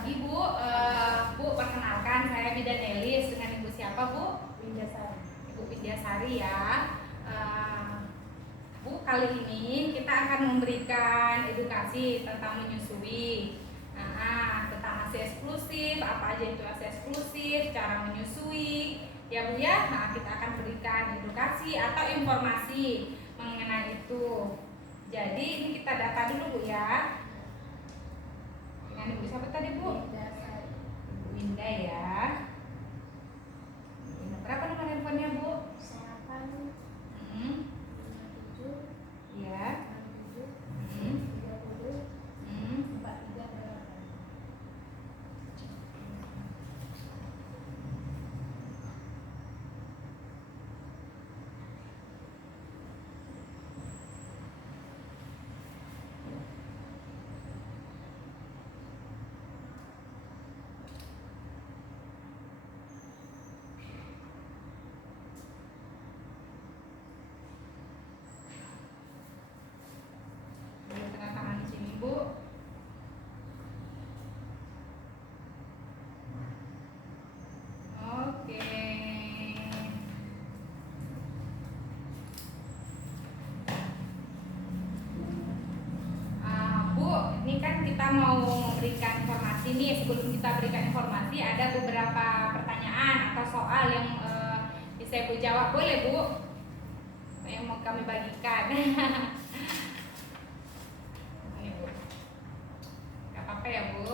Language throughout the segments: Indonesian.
pagi Bu. Bu, perkenalkan saya Bidan Elis dengan Ibu siapa Bu? Windyasari. Ibu Windyasari ya. Bu, kali ini kita akan memberikan edukasi tentang menyusui. Tentang ASI eksklusif, apa aja itu ASI eksklusif, cara menyusui, ya Bu ya. Nah, kita akan berikan edukasi atau informasi mengenai itu. Jadi ini kita data dulu Bu ya. Dengan Ibu siapa tadi Bu? Windyasari. Ibu Winda ya. Berapa nomor handphonenya Bu? 8 Hmm. 7 Ya. 67 Hmm. 30 Hmm. 438. Boleh tanda tangan di sini Bu. Oke. Bu, ini kan kita mau memberikan informasi nih. Sebelum kita berikan informasi, ada beberapa pertanyaan atau soal yang bisa Ibu jawab. Boleh Bu? Yang mau kami bagikan. Ini Bu. Gak apa-apa ya Bu.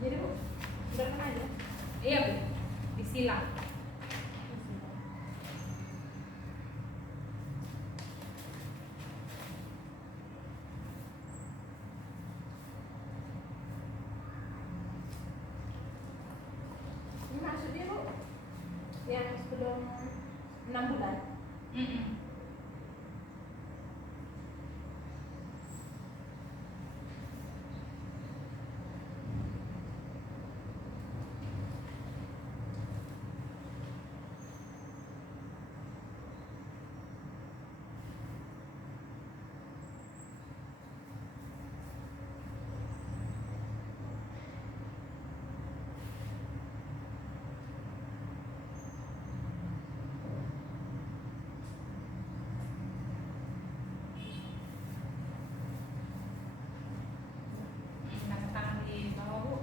Jadi Bu, berapa aja? Iya Bu, disilang. Ini maksudnya Bu, yang sebelum 6 bulan. Mm-mm. Tanda tangan di bawah Bu.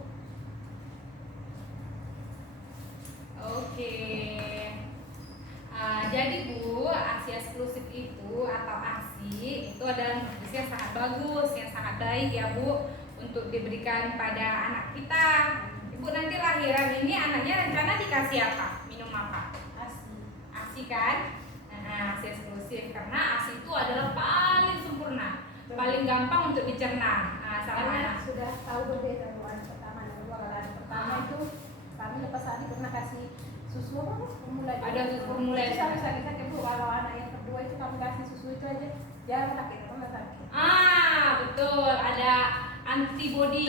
Oke. Jadi Bu, ASI eksklusif itu atau ASI itu adalah nutrisi yang sangat bagus, yang sangat baik ya Bu untuk diberikan pada anak kita. Ibu nanti lahiran ini anaknya rencana dikasih apa? Minum apa? ASI. ASI kan? Nah, ASI eksklusif karena ASI itu adalah paling sempurna, paling gampang untuk dicerna. Sama Karena anak. sudah tahu berbeda Bu, anak pertama dan kedua. Kalau anak pertama itu kami lepas tadi pernah kasih susu apa Bu? Formula juga. Ada susu formula. Itu sampai sakit Bu. Kalau anak yang kedua itu kami kasih susu itu aja jarang sakit, pernah sakit. Betul, ada antibody.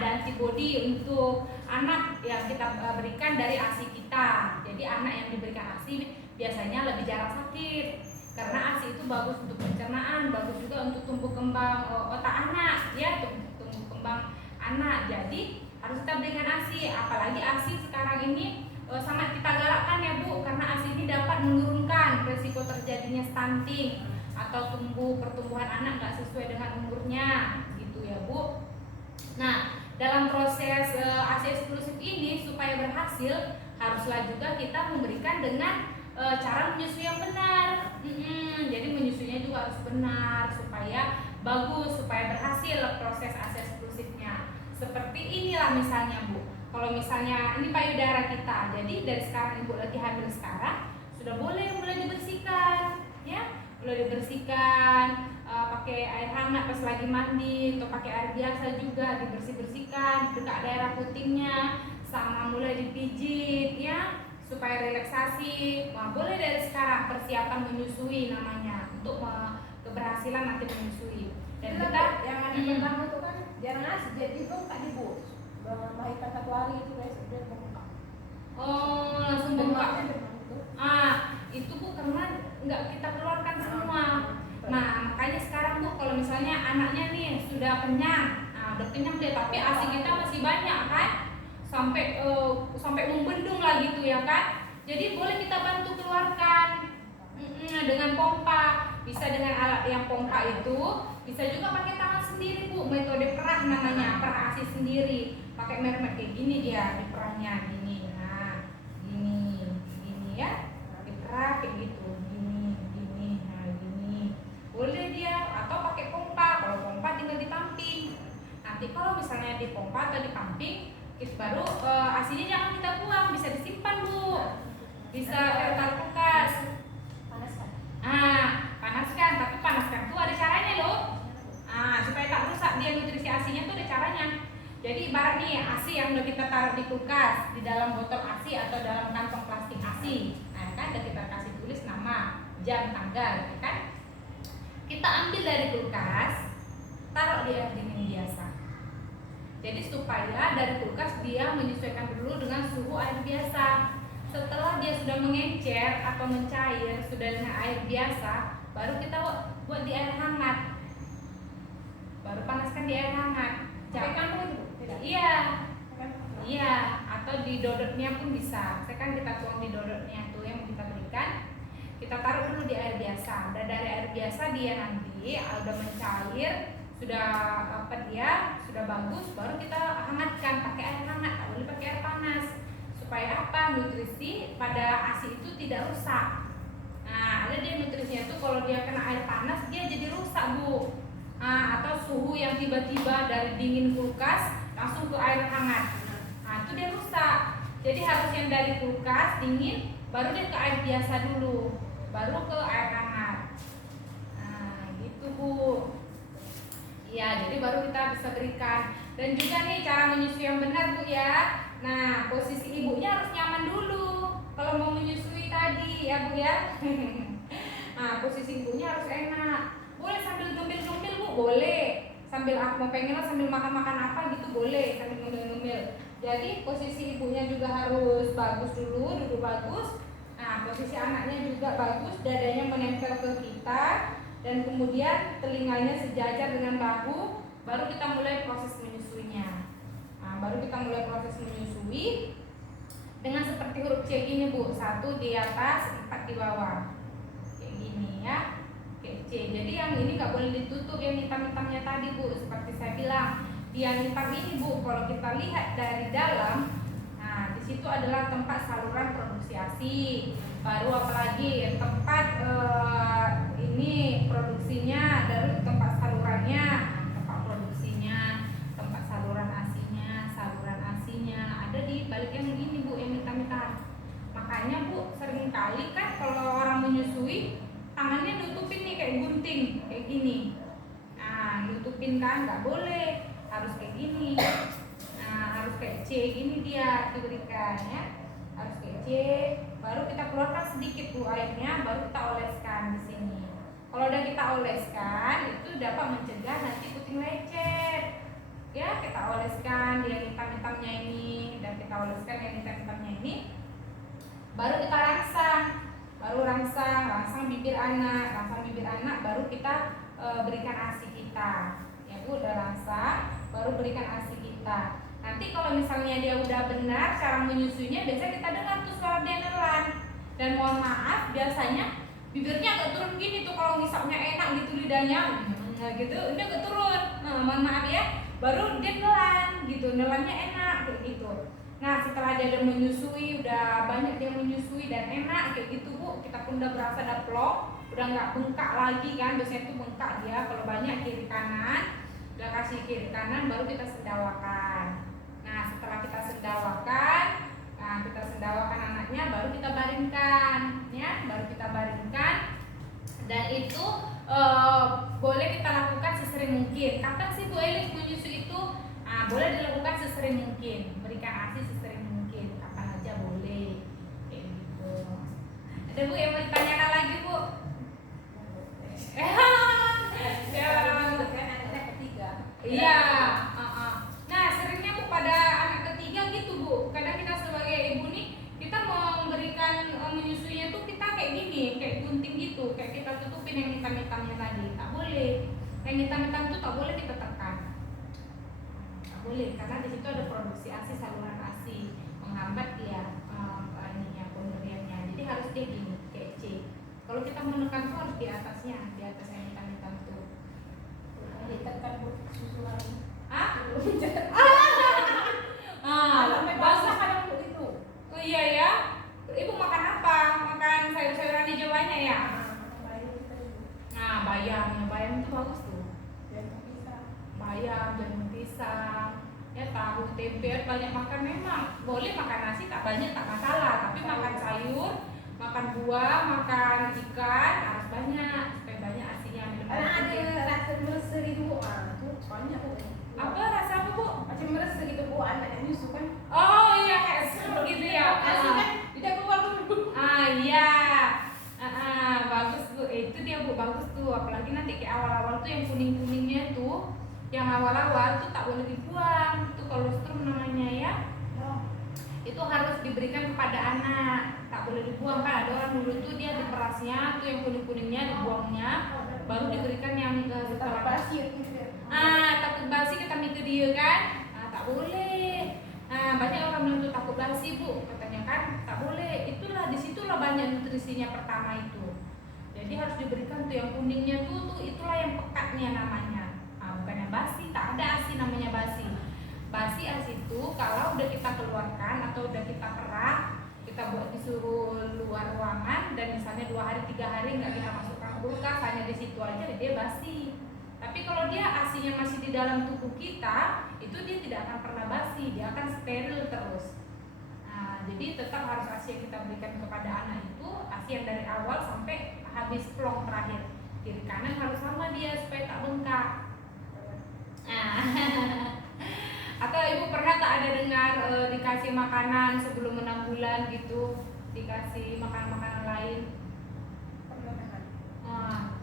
Ada antibody untuk anak yang kita berikan dari ASI kita. Jadi anak yang diberikan ASI biasanya lebih jarang sakit karena ASI itu bagus untuk pencernaan, bagus juga untuk tumbuh kembang otak anak, ya, tumbuh kembang anak. Jadi harus kita berikan ASI. Apalagi ASI sekarang ini sangat kita galakkan ya Bu, karena ASI ini dapat menurunkan risiko terjadinya stunting atau pertumbuhan anak nggak sesuai dengan umurnya, gitu ya Bu. Nah, dalam proses ASI eksklusif ini supaya berhasil haruslah juga kita memberikan dengan cara menyusui yang benar. Jadi menyusuinya juga harus benar supaya bagus, supaya berhasil proses ASI eksklusifnya. Seperti inilah misalnya Bu. Kalau misalnya ini payudara kita, jadi dari sekarang Ibu lagi hamil sekarang sudah boleh mulai dibersihkan, ya. Mulai dibersihkan pakai air hangat pas lagi mandi atau pakai air biasa juga dibersihkan dekat daerah putingnya, sama mulai dipijit ya supaya relaksasi. Boleh dari sekarang persiapan menyusui namanya untuk keberhasilan nanti menyusui. Dan Itu kita yang anak pertama itu kan jarang ASI, jadi bengkak di Bu. Melahirkan 1 hari itu besok dia bengkak. langsung bengkak. tapi ASI kita masih banyak kan, sampai membendung lah gitu ya kan. Jadi boleh kita bantu keluarkan dengan pompa, bisa dengan alat yang pompa itu, bisa juga pakai tangan sendiri Bu, metode perah namanya, perah ASI sendiri, pakai mermer kayak gini dia diperahnya gini, nah gini ya, diperah kayak gitu, gini, nah gini, boleh dia, atau pakai pompa, kalau pompa tinggal ditamping, nanti kalau misalnya dipompa atau dipamping, baru ASINya jangan kita buang, bisa disimpan Bu, bisa taruh kulkas. Panaskan, tapi panaskan tuh ada caranya loh. Supaya tak rusak dia nutrisi ASINya tuh ada caranya. Jadi ibarat nih ASI yang udah kita taruh di kulkas, di dalam botol ASI atau dalam kantong plastik ASI. Nah, kan udah kita kasih tulis nama, jam, tanggal, ya kan? Kita ambil dari kulkas, taruh di air dingin biasa. Jadi supaya dari kulkas dia menyesuaikan dulu dengan suhu air biasa. Setelah dia sudah mengencer atau mencair, sudah dengan air biasa, baru kita buat di air hangat. Baru panaskan di air hangat. Pakai kantong itu? Tidak. Iya, atau di dodotnya pun bisa. Kan kita tuang di dodotnya tuh yang kita berikan. Kita taruh dulu di air biasa. Dan dari air biasa dia nanti udah mencair, sudah sudah bagus, baru kita hangatkan pakai air hangat, tak boleh pakai air panas. Supaya apa? Nutrisi pada ASI itu tidak rusak. Nah, ada dia nutrisinya tuh kalau dia kena air panas dia jadi rusak Bu. Atau suhu yang tiba-tiba dari dingin kulkas langsung ke air hangat. Nah, itu dia rusak. Jadi harus yang dari kulkas dingin baru dia ke air biasa dulu, baru ke air hangat. Nah, gitu Bu. Iya, jadi baru kita bisa berikan. Dan juga nih cara menyusui yang benar Bu ya. Nah, posisi ibunya harus nyaman dulu kalau mau menyusui tadi ya Bu ya. Nah, posisi ibunya harus enak. Boleh sambil ngemil-ngemil Bu, boleh. Sambil mau pengen sambil makan-makan apa gitu boleh, sambil ngemil-ngemil. Jadi posisi ibunya juga harus bagus dulu, duduk bagus. Nah, posisi anaknya juga bagus, dadanya menempel ke kita dan kemudian telinganya sejajar dengan bahu, baru kita mulai proses menyusuinya. Baru kita mulai proses menyusui dengan seperti huruf C gini Bu, 1 di atas, 4 di bawah, kayak gini ya, kayak C. Jadi yang ini nggak boleh ditutup yang hitam-hitamnya tadi Bu, seperti saya bilang. Di yang hitam ini Bu, kalau kita lihat dari dalam, nah di situ adalah tempat saluran produksi ASI. Baru apalagi tempat ini produksinya, dari tempat salurannya, tempat produksinya, tempat saluran ASINya ada di balik yang ini Bu, yang hitam-hitam. Makanya Bu, sering kali kan kalau orang menyusui tangannya nutupin nih kayak gunting, kayak gini. Nah, nutupin kan nggak boleh, harus kayak gini. Nah, harus kayak C gini dia diberikan ya. Harus kayak C, baru kita keluarkan sedikit Bu airnya, baru kita oleskan di sini. Kalau udah kita oleskan, itu dapat mencegah nanti puting lecet. Ya, kita oleskan yang hitam-hitamnya ini, dan kita oleskan yang hitam-hitamnya ini, baru kita rangsang bibir anak, baru kita berikan ASI kita. Ya Bu, udah rangsang, baru berikan ASI kita. Nanti kalau misalnya dia udah benar cara menyusuinya, biasanya kita dengar tuh suara dia nelan. Dan mohon maaf, biasanya bibirnya agak turun gini tuh kalau ngisapnya enak gitu lidahnya, gitu, ini agak turun. Nah, mohon maaf ya. Baru dia nelan gitu, nelannya enak kayak gitu. Nah, setelah dia udah menyusui, udah banyak dia menyusui dan enak kayak gitu Bu, kita pun udah berasa ada plong, udah nggak bengkak lagi kan, biasanya tuh bengkak dia kalau banyak kiri kanan. Udah kasih kiri kanan, baru kita sendawakan. Nah, setelah kita sendawakan anaknya, baru kita baringkan ya, dan itu boleh kita lakukan sesering mungkin. Kapan sih Bu Elis menyusui itu? Boleh dilakukan sesering mungkin, berikan ASI sesering mungkin, kapan aja boleh kayak gitu. Ada Bu yang mau ditanyakan lagi Bu? Iya. Nah, seringnya Bu pada anak ketiga gitu Bu. Kadang kita sebagai ibu nih, kita memberikan menyusuinya tuh kita kayak gini, kayak gunting gitu, kayak kita tutupin yang hitam-hitamnya tadi. Tak boleh. Yang hitam-hitam tuh tak boleh kita tekan. Tak nggak boleh karena di situ ada produksi ASI, saluran ASI menghambat dia ininya pemberiannya. Jadi harus dia gini kayak C. Kalau kita menekan tuh harus di atasnya yang hitam-hitam tuh. Ditekan Bu susu lagi. Ah? Sampai basah kadang Bu itu. Oh iya ya. Ibu makan apa? Makan sayur-sayuran hijauannya ya? Nah, bayam itu bagus tuh. Bayam, jamu pisang, ya tahu, tempe, banyak makan memang. Boleh makan nasi tak banyak tak masalah, tapi makan sayur, makan buah, makan ikan harus banyak supaya banyak asinya. Karena ada rasa meresah gitu Bu. Tuh banyak Bu. Apa rasa apa Bu? Macam meresah gitu Bu, anak yang nyusu kan. Oh iya kayak seru gitu ya. Asi kan tidak keluar dulu. Iya. Bagus Bu. Itu dia Bu, bagus tuh. Apalagi nanti kayak awal-awal tuh yang kuning-kuningnya tuh, yang awal-awal tuh tak boleh dibuang. Itu kolostrum namanya ya. Itu harus diberikan kepada anak, tak boleh dibuang kan. Ada orang dulu tuh dia diperasnya tuh yang kuning-kuningnya dibuangnya, baru diberikan yang setelah basi gitu ya. takut basi kita minta dia kan. Tak boleh. Banyak orang bilang tuh takut basi Bu, katanya kan tak boleh. Itulah disitulah banyak nutrisinya pertama itu. Jadi harus diberikan tuh yang kuningnya tuh itulah yang pekatnya namanya. Bukan yang basi, tak ada ASI namanya basi. Basi ASI itu kalau udah kita keluarkan atau udah kita kerak, kita buat disuruh luar ruangan dan misalnya 2 hari 3 hari nggak kita masukkan kulkas, hanya di situ aja dia basi. Tapi kalau dia ASInya masih di dalam tubuh kita, itu dia tidak akan pernah basi, dia akan steril terus. Jadi tetap harus ASI yang kita berikan kepada anak itu ASI yang dari awal sampai habis plong terakhir. Kiri kanan harus sama dia supaya tak bengkak. Atau ibu pernah tak ada dengar dikasih makanan sebelum 6 bulan gitu, dikasih makanan lain?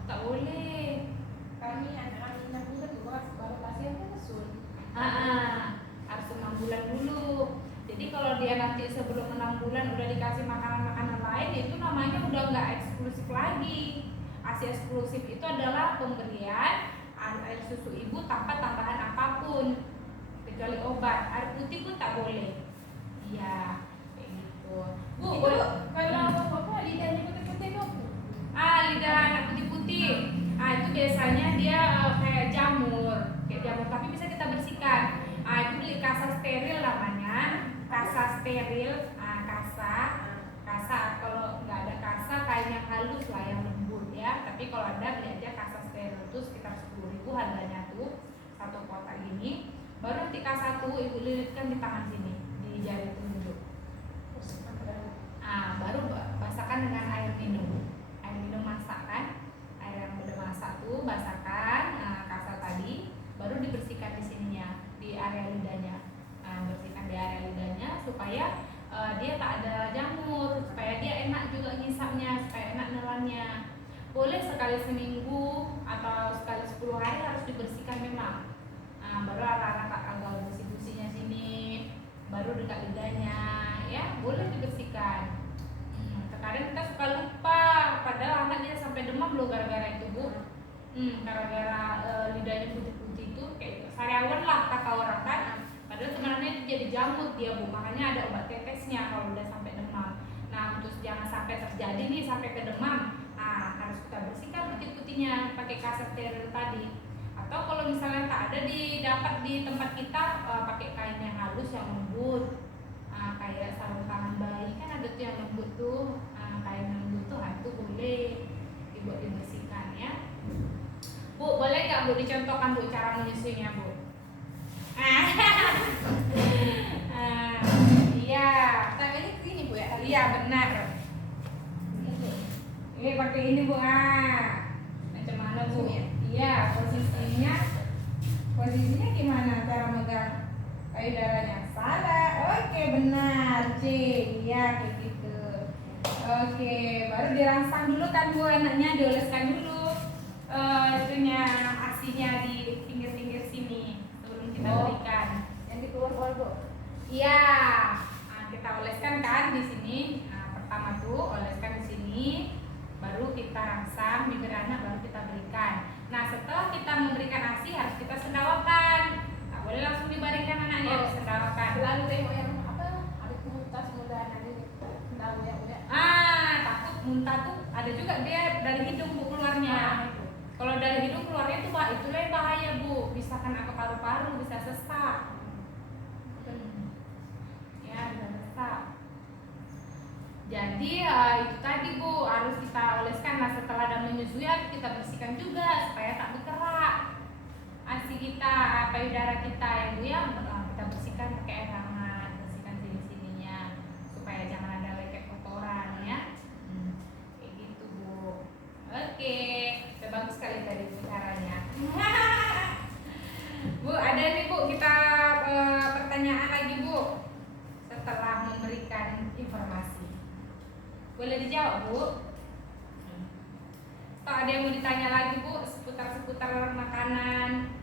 Tak boleh. Kami anak-anak 6 bulan juga baru pasien kan kesul. Harus 6 bulan dulu. Jadi kalau dia nanti sebelum 6 bulan udah dikasih makanan-makanan lain, itu namanya udah nggak eksklusif lagi. ASI eksklusif itu adalah pemberian air susu ibu tanpa tambahan apapun kecuali obat. Air putih pun tak boleh. Iya, kayak gitu. Bu, Itu kalau apa lidahnya putih-putih itu? Lidah anak putih-putih. Itu biasanya dia kayak jamur, tapi bisa kita bersihkan. Itu beli kasa steril namanya, kasa steril, kasa. Kalau nggak ada kasa, kain yang halus lah yang lembut ya. Tapi kalau ada beli aja kasa steril itu sekitar 10.000 harganya tuh, 1 kotak gini. Baru nanti kasa tuh ibu lilitkan di tangan sini, di jari telunjuk. Baru basahkan dengan air minum masak kan, air yang udah masak tuh basahkan kasa tadi, baru dibersihkan di sininya, di area lidahnya. Bersihkan di area lidahnya supaya dia tak ada jamur, supaya dia enak juga ngisapnya, supaya enak nelannya. Boleh sekali seminggu atau sekali 10 hari harus dibersihkan memang. Baru arah-arah agak busi-businya sini, baru dekat lidahnya, ya boleh dibersihkan. Kadang kita suka lupa, padahal anak dia sampai demam loh gara-gara itu Bu. Gara-gara lidahnya putih-putih itu kayak sariawan lah kata orang kan. Padahal sebenarnya itu jadi jamur dia Bu, makanya ada obat tetesnya kalau udah sampai demam. Nah, terus jangan sampai terjadi nih sampai ke demam. Harus kita bersihkan putih-putihnya pakai kasa steril tadi. Atau kalau misalnya tak ada dapat di tempat kita, pakai kain yang halus yang lembut. Kayak sarung tangan bayi kan ada tuh yang lembut tuh, kain yang lembut tuh itu boleh dibuat dibersihkan ya. Bu, boleh nggak Bu dicontohkan Bu cara menyusuinya Bu? Iya. Tangannya ke sini Bu ya? Iya benar. Ini pakai ini Bu. Macam mana Bu? Iya, posisinya gimana cara megang payudaranya? Salah. Oke, benar. C. Iya, kayak gitu. Oke, baru dirangsang dulu kan Bu, anaknya dioleskan dulu itunya asinya di pinggir-pinggir sini sebelum kita berikan. Yang di keluar Bu. Iya. Kita oleskan kan di sini. Pertama tuh oleskan di sini, baru kita rangsang bibir anak, baru kita berikan. Nah, setelah kita memberikan ASI harus kita sendawakan. Tak boleh langsung dibaringkan yang disesalkan. Selalu tengok yang apa, adik muntah mudah nanti tahu ya. Takut muntah tuh ada juga dia dari hidung Bu keluarnya. Kalau dari hidung keluarnya tuh Pak, itulah yang bahaya Bu, bisa kena ke paru-paru, bisa sesak. Ya, bisa sesak. Jadi itu tadi Bu, harus kita oleskan. Nah setelah ada menyusui harus kita bersihkan juga supaya tak berkerak ASI kita, payudara kita ya Bu ya. Kita bersihkan pakai air hangat, bersihkan sini-sininya supaya jangan ada leket kotoran ya. Kayak gitu Bu. Oke, udah bagus sekali tadi Bu caranya. Bu, ada nih Bu, kita pertanyaan lagi Bu setelah memberikan informasi. Boleh dijawab Bu? Atau ada yang mau ditanya lagi Bu seputar makanan?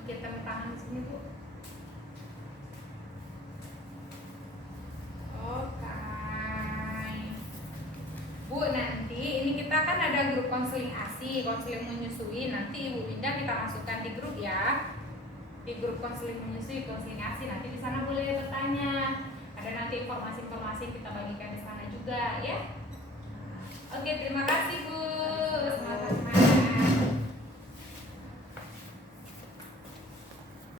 Oke, tepuk tangan di sini Bu. Oke. Bu, nanti ini kita kan ada grup konseling ASI, konseling menyusui. Nanti Ibu Winda kita masukkan di grup ya. Di grup konseling menyusui, konseling ASI. Nanti di sana boleh bertanya. Ada nanti informasi-informasi kita bagikan di sana juga ya. Oke, terima kasih Bu.